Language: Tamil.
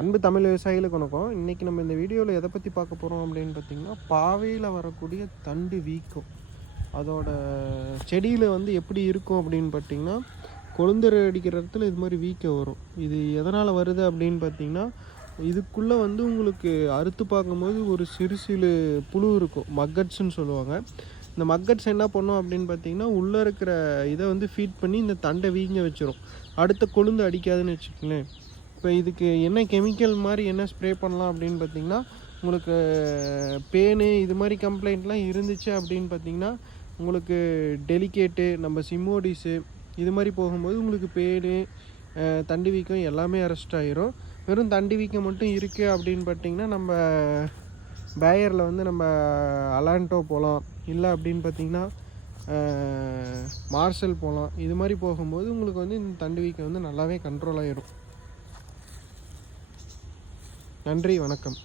அன்பு தமிழ் விவசாயிகளுக்கு வணக்கம். இன்றைக்கி நம்ம இந்த வீடியோவில் எதை பற்றி பார்க்க போகிறோம் அப்படின்னு பார்த்திங்கன்னா, பாவையில் வரக்கூடிய தண்டு வீக்கம் அதோட செடியில் வந்து எப்படி இருக்கும் அப்படின்னு பார்த்திங்கன்னா, கொழுந்தரை அடிக்கிற இடத்துல இது மாதிரி வீக்கம் வரும். இது எதனால் வருது அப்படின்னு பார்த்திங்கன்னா, இதுக்குள்ளே வந்து உங்களுக்கு அறுத்து பார்க்கும்போது ஒரு சிறு புழு இருக்கும், மக்கட்ஸ்ன்னு சொல்லுவாங்க. இந்த மக்கட்ஸ் என்ன பண்ணும் அப்படின்னு பார்த்திங்கன்னா, உள்ளே இருக்கிற இதை வந்து ஃபீட் பண்ணி இந்த தண்டை வீங்க வச்சிரும். அடுத்த கொழுந்து அடிக்காதுன்னு வச்சுக்கோங்களேன். இப்போ இதுக்கு என்ன கெமிக்கல் மாதிரி என்ன ஸ்ப்ரே பண்ணலாம் அப்படின்னு பார்த்திங்கன்னா, உங்களுக்கு பேனு இது மாதிரி கம்ப்ளைண்ட்லாம் இருந்துச்சு அப்படின்னு பார்த்திங்கன்னா, உங்களுக்கு டெலிகேட்டு நம்ம சிம்மோடிஸு இது மாதிரி போகும்போது உங்களுக்கு பேனு தண்டு வீக்கம் எல்லாமே அரெஸ்ட் ஆகிரும். வெறும் தண்டு வீக்கம் மட்டும் இருக்குது அப்படின்னு பார்த்திங்கன்னா, நம்ம பேயரில் வந்து நம்ம அலான்டோ போகலாம், இல்லை அப்படின்னு பார்த்திங்கன்னா மார்ஷல் போகலாம். இது மாதிரி போகும்போது உங்களுக்கு வந்து இந்த தண்டு வீக்கம் வந்து நல்லாவே கண்ட்ரோல் ஆகிடும். நன்றி, வணக்கம்.